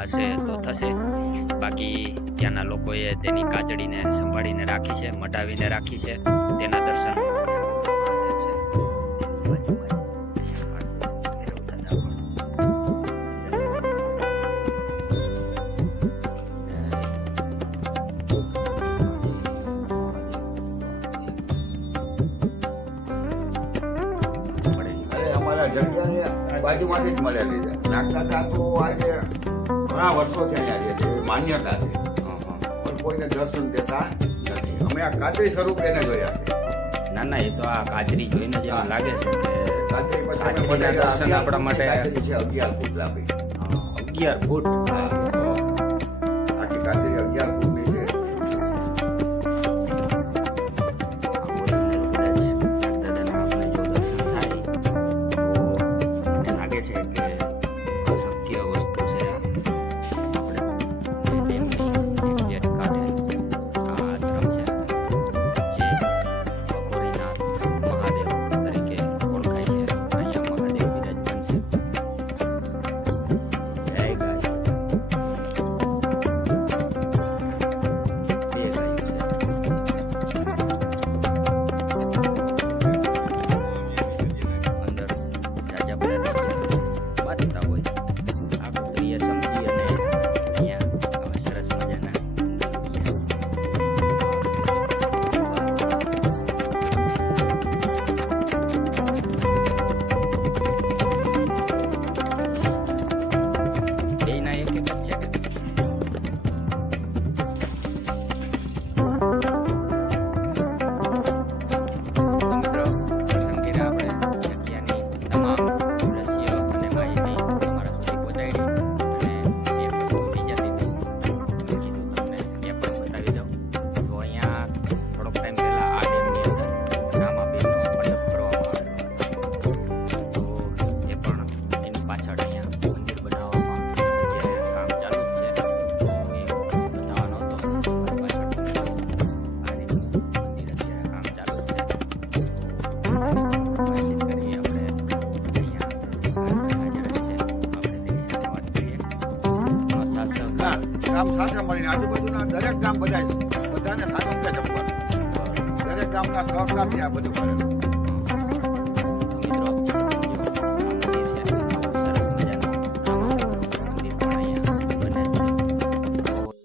નસીબમાં હશે તો થશે, બાકી ત્યાંના લોકોએ તેની કાચડીને સંભાળીને રાખી છે, મઢાવીને રાખી છે. તેના દર્શન બાજુમાંથી જ મળેલી છે. નાગદાદા તો આજે ઘણા વર્ષોથી અહીંયા છે, એવી માન્યતા છે, પણ કોઈને દર્શન દેતા નથી. અમે આ કાચરી સ્વરૂપે એને જોયા છે. ના ના, એ તો આ કાચરી જોઈને જ એવું લાગે છે કે કાચરી પછી કાચરીના દર્શન આપણા માટે કાચરી છે 11 ફૂટ લાંબી. 11 ફૂટ. આખી કાચરી 11 ફૂટની છે. ગામ સાથે મળીને આજુબાજુના દરેક ગામ બધાને સાથે જમવાનું, દરેક ગામના સહકારથી આ બધું કરેલું.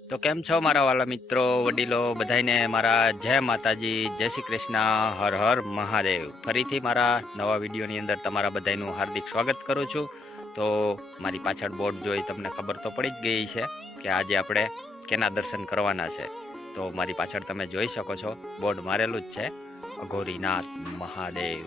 તો કેમ છો મારા વાલા મિત્રો, વડીલો, બધાને મારા જય માતાજી, જય શ્રી કૃષ્ણ, હર હર મહાદેવ. ફરીથી મારા નવા વિડીયોની અંદર તમારા બધાનું હાર્દિક સ્વાગત કરું છું. તો મારી પાછળ બોર્ડ જોઈ તમને ખબર તો પડી જ ગઈ છે કે આજે આપણે કેના દર્શન કરવાના છે. તો મારી પાછળ તમે જોઈ શકો છો, બોર્ડ મારેલું જ છે, અઘોરીનાથ મહાદેવ.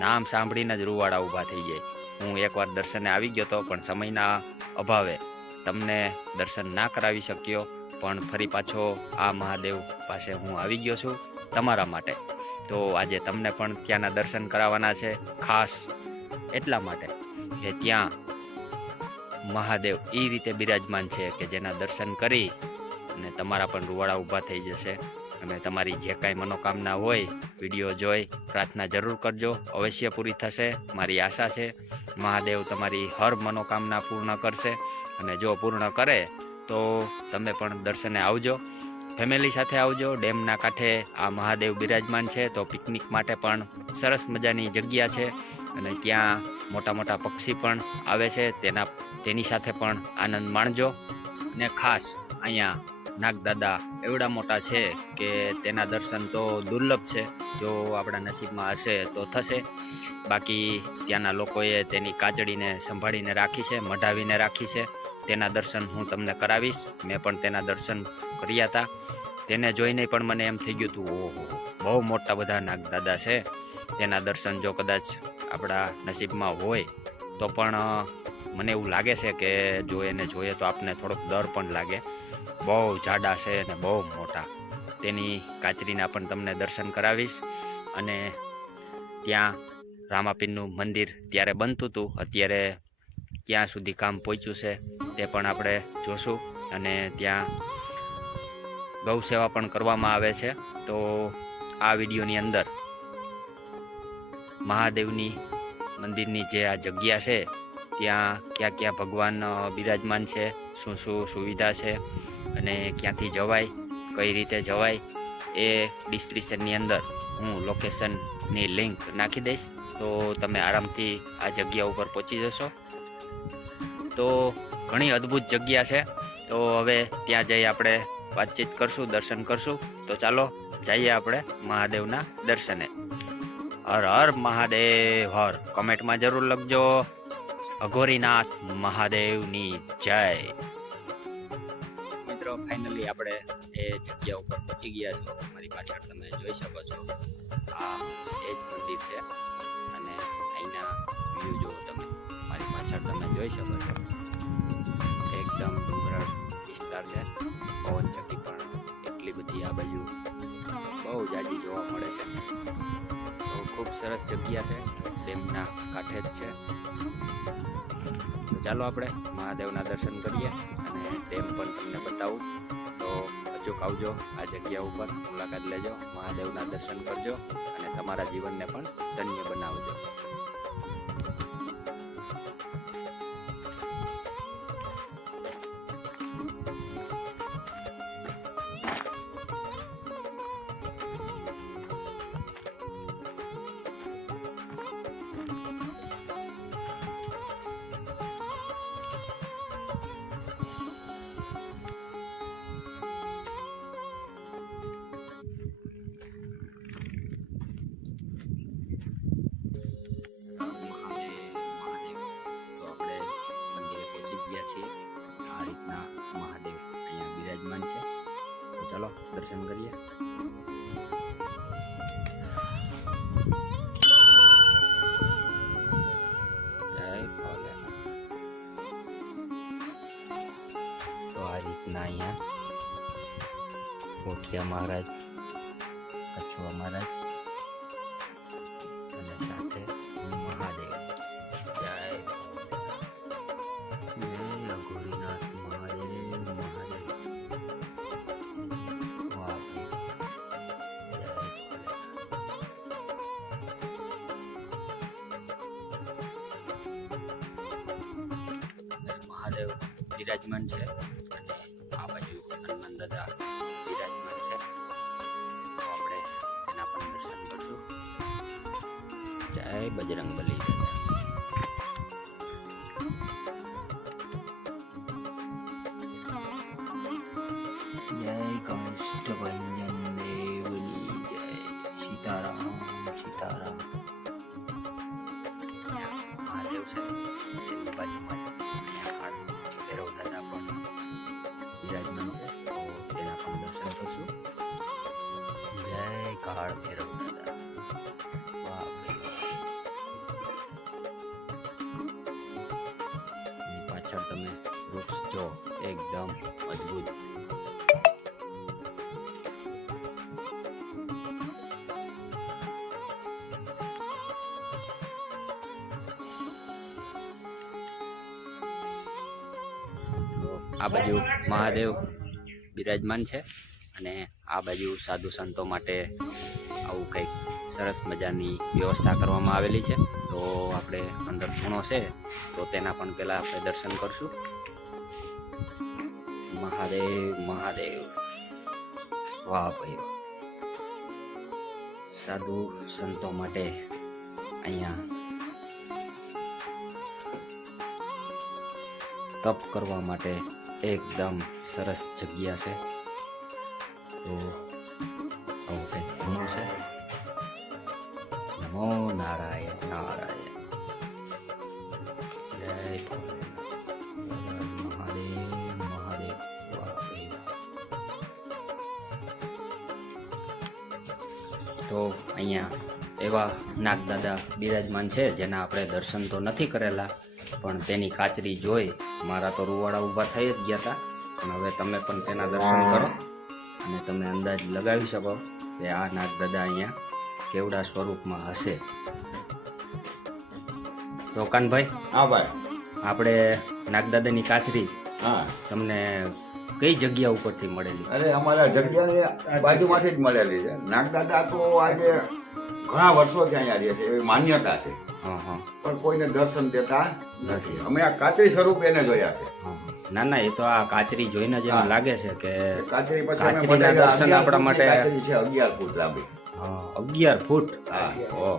નામ સાંભળીને જ રૂવાડા ઊભા થઈ જાય. હું એકવાર દર્શને આવી ગયો હતો, પણ સમયના અભાવે તમને દર્શન ના કરાવી શક્યો, પણ ફરી પાછો આ મહાદેવ પાસે હું આવી ગયો છું તમારા માટે. તો આજે તમને પણ ત્યાંના દર્શન કરાવવાના છે, ખાસ એટલા માટે કે ત્યાં મહાદેવ એ રીતે બિરાજમાન છે કે જેના દર્શન કરી અને તમારા પણ રૂવાડા ઊભા થઈ જશે. અને તમારી જે કાંઈ મનોકામના હોય વિડીયો જોઈ પ્રાર્થના જરૂર કરજો, અવશ્ય પૂરી થશે. મારી આશા છે મહાદેવ તમારી હર મનોકામના પૂર્ણ કરશે, અને જો પૂર્ણ કરે તો તમે પણ દર્શને આવજો, ફેમિલી સાથે આવજો. ડેમના કાંઠે આ મહાદેવ બિરાજમાન છે, તો પિકનિક માટે પણ સરસ મજાની જગ્યા છે, અને ત્યાં મોટા મોટા પક્ષી પણ આવે છે, તેની સાથે પણ આનંદ માણજો. અને ખાસ અહીંયા નાગદાદા એવડા મોટા છે કે તેના દર્શન તો દુર્લભ છે, જો આપણા નસીબમાં હશે તો થશે, બાકી ત્યાંના લોકોએ તેની કાચડીને સંભાળીને રાખી છે, મઢાવીને રાખી છે. તેના દર્શન હું તમને કરાવીશ. મેં પણ તેના દર્શન કર્યા હતા. તેને જોઈને પણ મને એમ થઈ ગયું હતું, ઓહો, બહુ મોટા બધા નાગદાદા છે. તેના દર્શન જો કદાચ આપણા નસીબમાં હોય તો પણ મને એવું લાગે છે કે જો એને જોઈએ તો આપને થોડોક ડર પણ લાગે. બહુ જાડા છે અને બહુ મોટા. તેની કાચરીના પણ તમને દર્શન કરાવીશ. અને ત્યાં રામાપીરનું મંદિર ત્યારે બનતું હતું, અત્યારે ક્યાં સુધી કામ પહોંચ્યું છે તે પણ આપણે જોશું. અને ત્યાં ગૌ સેવા પણ કરવામાં આવે છે. તો આ વિડીયોની અંદર મહાદેવની મંદિરની જે આ જગ્યા છે ત્યાં ક્યાં ક્યાં ભગવાન બિરાજમાન છે, શું શું સુવિધા છે અને ક્યાંથી જવાય, કઈ રીતે જવાય એ ડિસ્ક્રિપ્શનની અંદર હું લોકેશનની લિંક નાખી દઈશ, તો તમે આરામથી આ જગ્યા ઉપર પહોંચી જશો. તો ઘણી અદ્ભુત જગ્યા છે. તો હવે ત્યાં જઈ આપણે વાતચીત કરશું, દર્શન કરશું. તો ચાલો જઈએ આપણે મહાદેવના દર્શને. હર હર મહાદેવ હર. કમેન્ટમાં જરૂર લખજો અઘોરીનાથ મહાદેવની જય. મિત્રો ફાઇનલી આપણે એ જગ્યા ઉપર પહોંચી ગયા છો. મારી પાછળ તમે જોઈ શકો છો આ એ જ મંદિર છે અને અહીંના વ્યૂ જો તમે મારી પાછળ તમે જોઈ શકો છો. એકદમ ડુંગરાળ વિસ્તાર છે. પવન ચક્કી પણ એટલી બધી આ બાજુ બહુ જાજી જોવા મળે છે. તો ખૂબ સરસ જગ્યા છે, ડેમના કાંઠે જ છે. તો ચાલો આપણે મહાદેવના દર્શન કરીએ અને ડેમ પણ તમને બતાવું. તો અચૂક આવજો આ જગ્યા ઉપર, મુલાકાત લેજો, મહાદેવના દર્શન કરજો અને તમારા જીવનને પણ ધન્ય બનાવજો. આ રીતના મહાદેવ અહીંયા બિરાજમાન છે. તો ચાલો દર્શન કરીએ. જય ભોલેનાથ. તો આ રીતના અહીંયા કોઠિયા મહારાજ, કચ્છવા મહારાજ અને સાથે મહાદેવ. જય અઘોરીનાથ મહાદેવ મહાદેવ. વાહ ભાઈ. જય ભોલેનાથ. મહાદેવ બિરાજમાન છે અને આ બાજુ હનુમાન દાદા બિરાજમાન છે. તો આપણે તેના પણ દર્શન કરશું. જય બજરંગબલી દાદા. જય કૌષ્ટભંજન દેવની જય. સીતારામ સીતારામ. મહાદેવ છે તેની બાજુમાં ભૈરવ દાદા પણ બિરાજમાન છે. તો તેના પણ દર્શન કરશું. જય કાળ ભૈરવ દાદા. વાહ ભાઈ. એની પાછળ તમે વૃક્ષ જો એકદમ અદ્ભુત. આ બાજુ મહાદેવ બિરાજમાન છે અને આ બાજુ સાધુ સંતો માટે આવું કંઈક સરસ મજાની વ્યવસ્થા કરવામાં આવેલી છે. તો આપણે અંદર ખૂણો છે તો તેના પણ પહેલાં આપણે દર્શન કરશું. મહાદેવ મહાદેવ. વાહ ભાઈ. સાધુ સંતો માટે અહીંયા તપ કરવા માટે એકદમ સરસ જગ્યા છે. તો આવું કંઈક ઘણું છે. નમો નારાયણ નારાયણ. જય ભોલેનાથ. મહાદેવ મહાદેવ. વાહ ભાઈ. તો અહીંયા એવા નાગદાદા બિરાજમાન છે જેના આપણે દર્શન તો નથી કરેલા, પણ તેની કાચરી જોઈ મારા તો રૂવાડા ઊભા થઈ જ ગયા હતા. પણ હવે તમે પણ તેના દર્શન કરો અને તમે અંદાજ લગાવી શકો કે આ નાગદાદા અહીંયા કેવડા સ્વરૂપમાં હશે. તો કાનભાઈ, હા ભાઈ. આપણે નાગદાદાની કાચરી હા, તમને કઈ જગ્યા ઉપરથી મળેલી? અરે અમારા જગ્યાની બાજુમાંથી જ મળેલી છે. નાગદાદા તો આજે ઘણા વર્ષોથી અહીંયા રહે છે એવી માન્યતા છે, હા હા. પણ કોઈને દર્શન દેતા નથી. અમે આ કાચરી સ્વરૂપ એને જોયા છે. હા. ના ના, એ તો આ કાચરી જોઈને જ એમ હા. લાગે છે કે કાચરી પછી અમે કાચરીના બધા દર્શન 11 આપણા માટે કાચરી છે 11 ફૂટ લાંબી. 11 ફૂટ. હા, ઓહો.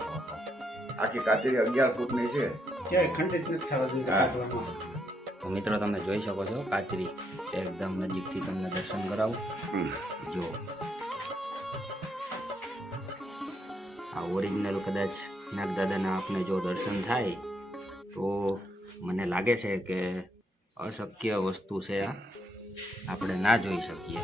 આખી કાચરી 11 ફૂટની છે. ક્યાંય ખંડિત નથી થવા દીધી હા. કાઢવામાં. તો મિત્રો તમે જોઈ શકો છો કાચરી એકદમ નજીકથી તમને દર્શન કરાવું. હમ. જો આ ઓરિજિનલ કદાચ નાગદાદાના આપને જો દર્શન થાય તો મને લાગે છે કે અશક્ય વસ્તુ છે આ, આપણે ના જોઈ શકીએ.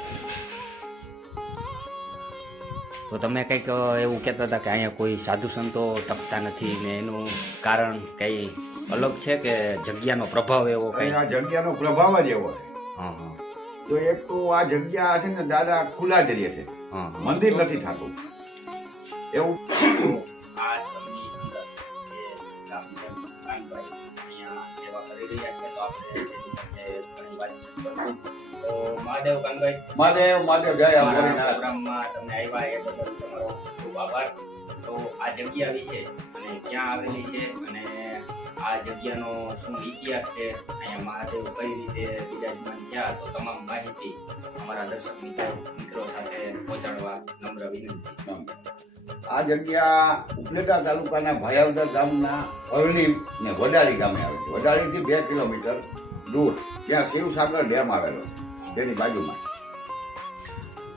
તો તમે કંઈક એવું કહેતા હતા કે અહીંયા કોઈ સાધુ સંતો ટપતા નથી ને એનું કારણ કંઈ અલગ છે કે જગ્યાનો પ્રભાવ એવો કંઈ? અને આ જગ્યાનો પ્રભાવ જ એવો છે. હા હા તો એક તો આ જગ્યા છે ને દાદા ખુલ્લા જ રહે છે, હા હા. મંદિર નથી થતું એવું. આ આશ્રમની અંદર જે ગામના કાનભાઈ અહીંયા સેવા કરી રહ્યા છે, તો આપણે તેની સાથે ઘણી વાતચીત કરશું. તો મહાદેવ કાનભાઈ, મહાદેવ જય અમારા અમરનાથ. પ્રોગ્રામમાં તમે આવ્યા એ બદલ તમારો ખૂબ આભાર. તો આ જગ્યા વિશે અને ક્યાં આવેલી છે અને આ જગ્યાનો શું ઇતિહાસ છે, અહીંયા મહાદેવ કઈ રીતે બિરાજમાન થયા, તો તમામ માહિતી અમારા દર્શક મિત્રો સાથે પહોંચાડવા નમ્ર વિનંતી. આ જગ્યા ઉપલેટા તાલુકાના ભાયાવદર ગામના અરણી ને વડાળી ગામે આવે છે. વડાળીથી 2 કિલોમીટર દૂર ત્યાં શિવસાગર ડેમ આવેલો છે તેની બાજુમાં.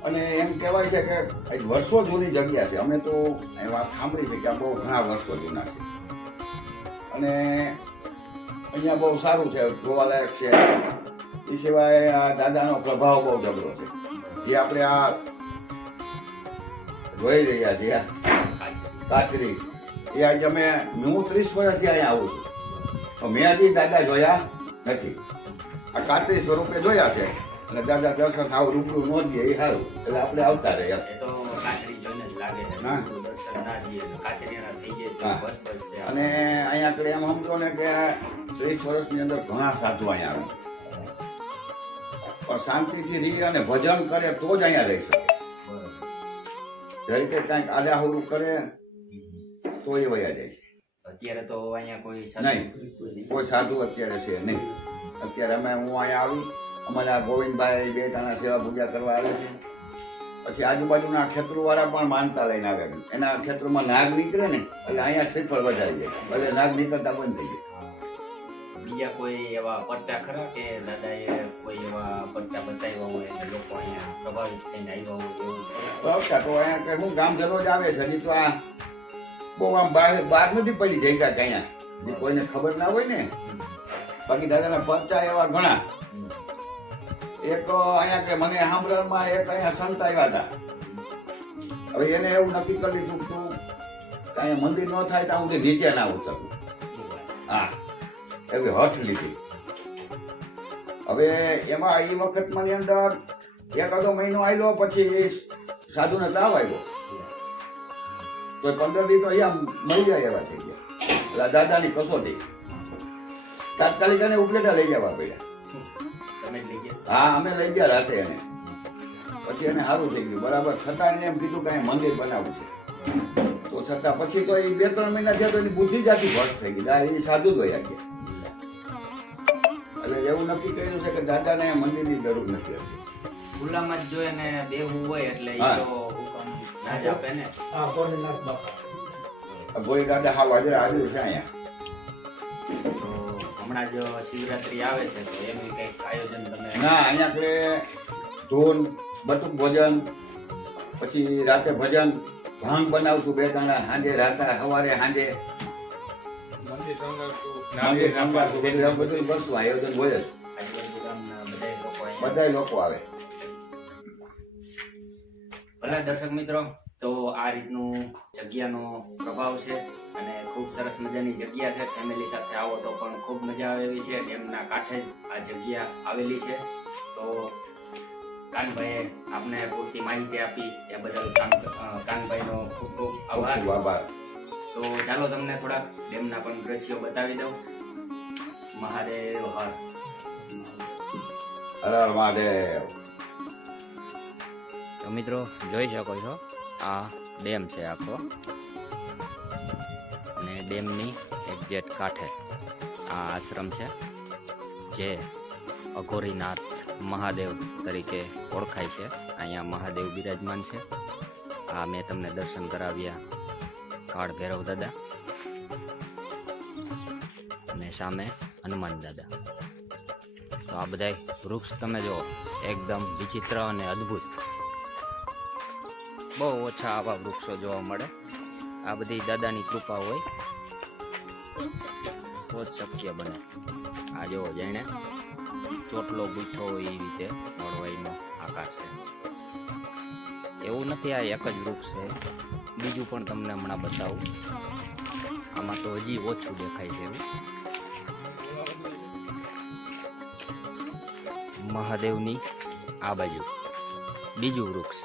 અને એમ કહેવાય છે કે એક વર્ષો જૂની જગ્યા છે. અમે તો એ વાત સાંભળી છે કે આ બહુ ઘણા વર્ષો જૂના છે. અને અહીંયા બહુ સારું છે, જોવાલાયક છે. એ સિવાય આ દાદાનો પ્રભાવ બહુ જબરો છે, જે આપણે આ જોઈ રહ્યા છીએ કાચરી. એ આજે હું 30 વર્ષથી અહીંયા આવું છું, તો મેં હજી દાદા જોયા નથી. આ કાચરી સ્વરૂપે જોયા છે અને દાદા દર્શન આવ રૂબરૂ ન દે એ સારું, એટલે આપણે આવતા રહીએ. એ તો કાચરી જોઈને જ લાગે છે. હા. દર્શન ના દઈએ તો કાચરીના થઈ જાય તો હા. બસ બસ છે. અને અહીંયા આગળ એમ સમજો ને કે 30 વર્ષની અંદર ઘણા સાધુ અહીંયા આવે, પણ શાંતિથી રહી અને ભજન કરે તો જ અહીંયા રહી શકે. જરી કે કાંઈક આડાહુરું કરે તો એ વયા જાય છે. અત્યારે તો અહીંયા કોઈ નહીં, કોઈ સાધુ અત્યારે છે નહીં. અત્યારે હું અહીંયા આવી, અમારા ગોવિંદભાઈ 2 ટાણા સેવા પૂજા કરવા આવે છે. પછી આજુબાજુના ખેતરોવાળા પણ માનતા લઈને આવે. એના ખેતરોમાં નાગ નીકળે ને એટલે અહીંયા શ્રીફળ વધારી જાય, એટલે નાગ નીકળતા બંધ થઈ જાય. બીજા કોઈ એવા પરચા ખરા કે દાદાએ કોઈ એવા પરચા બતાવ્યા હોય કે લોકો અહીંયા પ્રભાવિત થઈને આવ્યા હોય એવું છે? અચ્છા, તો અહીંયા કે હું ગામ જનો જ આવે છે. હજી તો આ બહુ આમ બહાર નથી પડી જગ્યા કે અહીંયા જે કોઈને ખબર ના હોય ને. બાકી દાદાના પરચા એવા ઘણા. એક અહીંયા કે મને સાંભળવામાં એક અહીંયા સંત આવ્યા હતા. હવે એને એવું નક્કી કરી દીધું તું કે અહીંયા મંદિર ન થાય ત્યાં સુધી નીચે ના ઉતરવું. હા, એવી હઠ લીધી. હવે એમાં એ વખતની અંદર 1 મહિનો આવેલો, પછી સાધુને તાવ આવ્યો તો 15 દી તો અહીંયા મરી જાય એવા થઈ ગયા. એટલે દાદાની કસોટી તાત્કાલિક એને ઉપલેટા લઈ જવા પડ્યા. તમે જ લઈ ગયા? હા, અમે લઈ ગયા રાતે એને. પછી એને સારું થઈ ગયું બરાબર. છતાં એને એમ કીધું કે અહીંયા મંદિર બનાવવું છે. તો છતાં પછી તો એ 2-3 મહિના થયા તો એની બુદ્ધિ જાતી ભ્રષ્ટ થઈ ગઈ. એ સાધુ જ વયા ગયા. એટલે એવું નક્કી કર્યું છે કે દાદાને અહીંયા મંદિરની જરૂર નથી હતી. ખુલ્લામાં જ જો એને બેહવું હોય એટલે એ હા. તો હુકમ ના જ આપે ને. આ ગોરખનાથ બાપા. ગોળી દાદા હા વાજે આવ્યું છે અહીંયા. તો હમણાં જ શિવરાત્રી આવે છે તો એનું કંઈક આયોજન તમે? ના, અહીંયા આપણે ધૂન, બટુક ભોજન, પછી રાતે ભજન, ભાંગ બનાવશું 2 ટાણા, સાંજે રાતે સવારે સાંજે મંદિર સંભાળશું, બધું કરશું. આયોજન હોય જ. આજુબાજુ ગામના બધાય લોકો અહીંયા. બધા લોકો આવે. ભલા દર્શક મિત્રો, તો આ રીતનું જગ્યાનો પ્રભાવ છે અને ખૂબ સરસ મજાની જગ્યા છે. ફેમિલી સાથે આવો તો પણ ખૂબ મજા આવે એવી છે. ડેમના કાંઠે જ આ જગ્યા આવેલી છે. તો કાનભાઈએ આપને પૂરતી માહિતી આપી એ બદલ કાનભાઈનો ખૂબ ખૂબ ખૂબ આભાર. ખૂબ આભાર. તો ચાલો તમને થોડાક ડેમના પણ દ્રશ્યો બતાવી દઉં. મહાદેવ હર. હર હર મહાદેવ. તો મિત્રો જોઈ શકો છો આ ડેમ છે આખો, અને ડેમની એક્ઝેક્ટ કાંઠે આ આશ્રમ છે જે અઘોરીનાથ મહાદેવ તરીકે ઓળખાય છે. અહીંયા મહાદેવ બિરાજમાન છે. આ મેં તમને દર્શન કરાવ્યા કાળ ભૈરવ દાદા અને સામે હનુમાન દાદા. તો આ બધા વૃક્ષ તમે જો એકદમ વિચિત્ર અને અદ્ભુત. બહુ ઓછા આવા વૃક્ષો જોવા મળે. આ બધી દાદાની કૃપા હોય તો જ શક્ય બને. આ જો જાણે ચોટલો ગૂંથો હોય એ રીતે મળવાઈનો આકાર છે. એવું નથી આ એક જ વૃક્ષ છે, બીજું પણ તમને હમણાં બતાવું. આમાં તો હજી ઓછું દેખાય છે એવું. મહાદેવની આ બાજુ બીજું વૃક્ષ.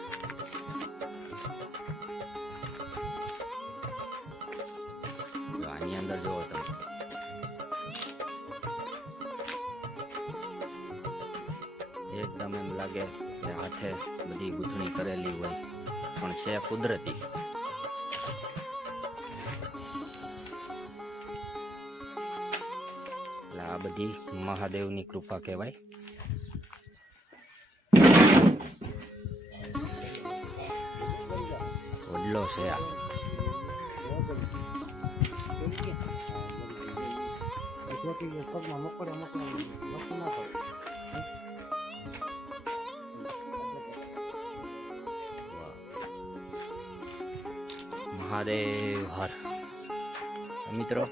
આની અંદર જોવો તમે, એકદમ એમ લાગે કે હાથે બધી ગૂંથણી કરેલી હોય, પણ છે કુદરતી. એટલે આ બધી મહાદેવની કૃપા કહેવાય. વડલો છે આ. મહાદેવ હર. મિત્રો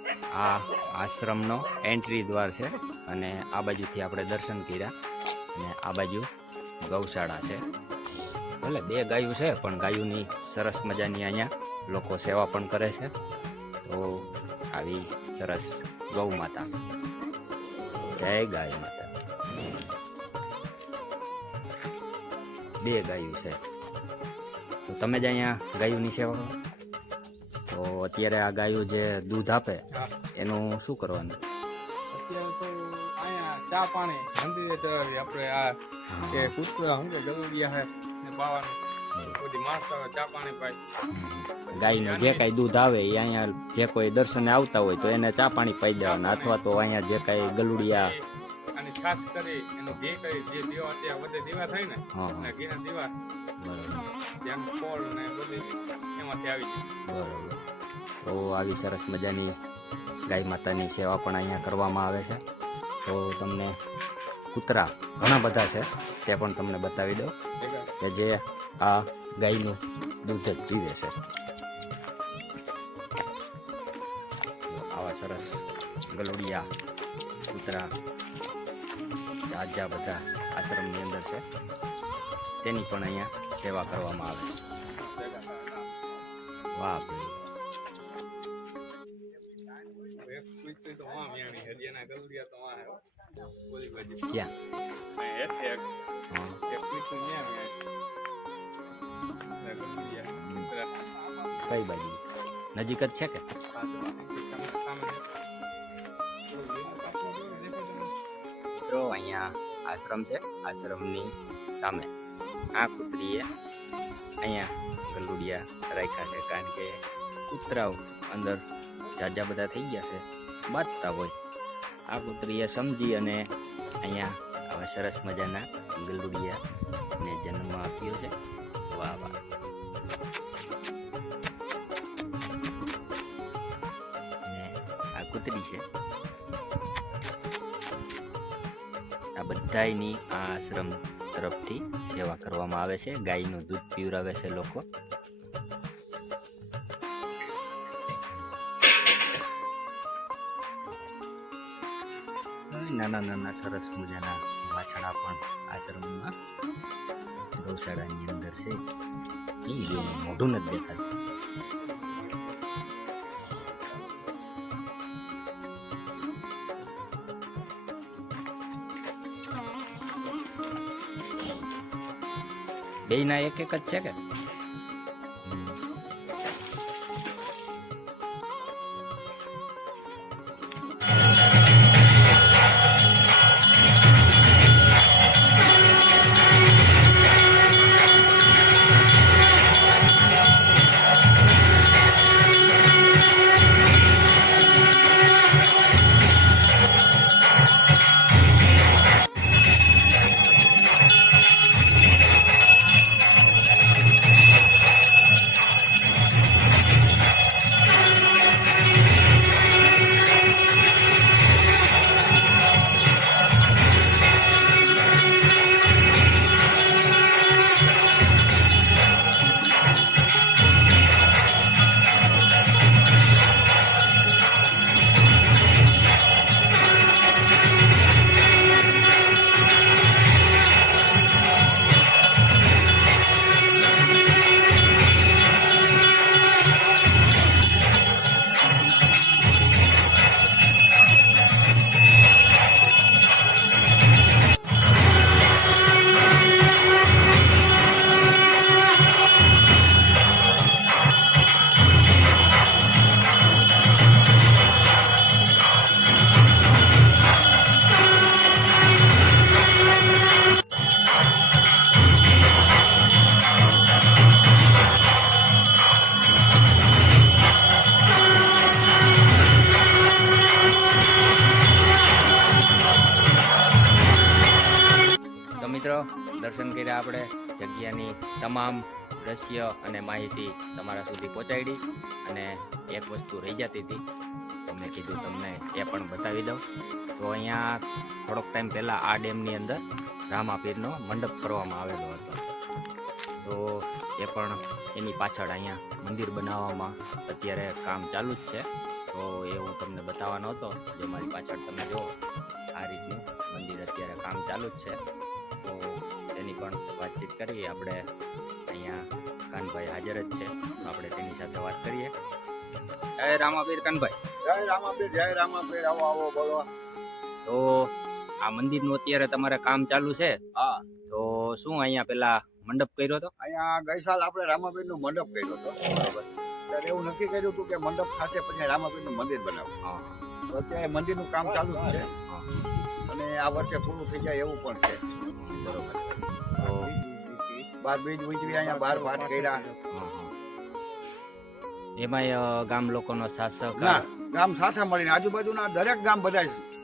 આ આશ્રમનો એન્ટ્રી દ્વાર છે અને આ બાજુથી આપણે દર્શન કર્યા અને આ બાજુ ગૌશાળા છે. ભલે બે ગાયું છે પણ ગાયુંની સરસ મજાની અહીંયા લોકો સેવા પણ કરે છે. તો આવી સરસ ગૌ માતા. જય ગાય માતા. બે ગાયું છે તો તમે જ અહીંયા ગાયુંની સેવા કરો. તો અત્યારે આ ગાયું જે દૂધ આપે એનું શું કરવાનું? અત્યારે તો અહીંયા ચા પાણી મંદિરે ચડાવીએ આપણે. આ કે કૂતરા શું કે ગલુડિયા હે ને પાવાનું બધી માણસો ચા પાણી પાય. ગાયનું જે કાંઈ દૂધ આવે એ અહીંયા જે કોઈ દર્શને આવતા હોય તો એને ચા પાણી પાઈ દેવાના, અથવા તો અહીંયા જે કાંઈ ગલુડિયા અને છાસ કરી એનું ઘી કરી જે દીવા ત્યાં બધે દીવા થાય ને અને ઘીના દીવા બરોબર ત્યાં ફળ ને બધી એમાંથી આવી જાય. બરોબર. તો આવી સરસ મજાની ગાય માતાની સેવા પણ અહીંયા કરવામાં આવે છે. તો તમને કૂતરા ઘણા બધા છે તે પણ તમને બતાવી દો કે જે આ ગાયનું દૂધ જ પીવે છે. આવા સરસ ગલુડિયા કૂતરા જાજા બધા આશ્રમની અંદર છે, તેની પણ અહીંયા સેવા કરવામાં આવે છે. વાહ ભાઈ. એક કૂતરી તો વાં વ્યાણી હરિયાના ગલુડિયા તો વાં આવ્યો બોલી બાજુ ક્યાં? હેઠે એક હા. કૂતરી ન્યા વ્યાણી ગલુડિયા કૂતરા કઈ બાજુ? નજીક જ છે કે? મિત્રો અહીંયા આશ્રમ છે, આશ્રમની સામે આ કૂતરીએ અહીંયા ગલુડિયા રાખ્યા છે, કારણ કે કૂતરાઓ અંદર જાજા બધા થઈ ગયા છે, બાંધતા હોય. આ કૂતરીએ સમજી અને અહીંયા આવા સરસ મજાના ગલુડિયાને જન્મ આપ્યો છે. વાહ વાહ. આ કૂતરી છે. આ બધાયની આ આશ્રમ તરફથી સેવા કરવામાં આવે છે. ગાયનું દૂધ પીવરાવે છે લોકો. નાના નાના સરસ મજાના વાછડા પણ આશ્રમમાં ગૌશાળાની અંદર છે. એ મોઢું નથી દેખાતું. બેયના એક એક જ છે કે? આપણે જગ્યાની તમામ દ્રશ્ય અને માહિતી તમારા સુધી પહોંચાડી. અને એક વસ્તુ રહી જતી હતી તો મેં કીધું તમને એ પણ બતાવી દઉં. તો અહીંયા થોડોક ટાઈમ પહેલાં આ ડેમની અંદર રામાપીરનો મંડપ કરવામાં આવેલો હતો. તો એ પણ એની પાછળ અહીંયા મંદિર બનાવવામાં અત્યારે કામ ચાલુ જ છે. તો એ હું તમને બતાવવાનો હતો. જો મારી પાછળ તમે જુઓ, આ રીતનું મંદિર અત્યારે કામ ચાલુ જ છે. તો તેની પણ વાતચીત કરીએ આપણે. અહીંયા કાનભાઈ હાજર જ છે, તો આપણે તેની સાથે વાત કરીએ. જય રામાપીર કાનભાઈ. જય રામાપીર, જય રામાપીર. આવો આવો, બોલો. તો આ મંદિરનું અત્યારે તમારે કામ ચાલુ છે. હા, તો શું અહીંયા પેલા મંડપ કર્યો હતો? અહીંયા ગઈ સાલ આપણે રામાપીરનું મંડપ કર્યો હતો. બરોબર. ત્યારે એવું નક્કી કર્યું હતું કે મંડપ સાથે પછી રામાપીરનું મંદિર બનાવવું. હા. તો અત્યારે મંદિરનું કામ ચાલુ જ છે હા. અને આ વર્ષે પૂરું થઈ જાય એવું પણ છે. બરોબર. તો બાર બીજ ઉજવી, અહીંયા 12 પાઠ કર્યા. એમાંય ગામ લોકોનો સાથ ના, સહકાર. ગામ સાથે મળીને આજુબાજુના દરેક ગામ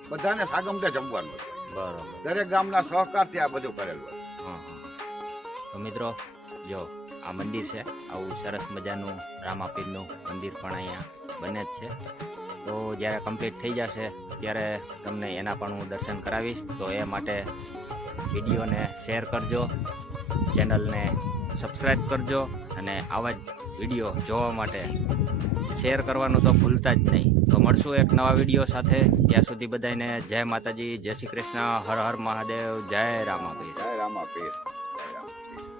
બધાને સાગમટે જમવાનું હતું. બરોબર. દરેક ગામના સહકારથી આ બધું કરેલું હતું. હા, હા. તો મિત્રો જો આ મંદિર છે, આવું સરસ મજાનું રામાપીરનું મંદિર પણ અહીંયા બને જ છે. તો જ્યારે કમ્પ્લીટ થઈ જશે ત્યારે તમને એના પણ હું દર્શન કરાવીશ. તો એ માટે વિડીયોને શેર કરજો, ચેનલને સબસ્ક્રાઈબ કરજો અને આવા જ વિડીયો જોવા માટે શેર કરવાનું તો ભૂલતા જ નહીં. તો મળશું એક નવા વિડીયો સાથે. ત્યાં સુધી બધાને જય માતાજી, જય શ્રી કૃષ્ણ, હર હર મહાદેવ, જય રામાપીર. જય રામાપીર, જય રામાપીર.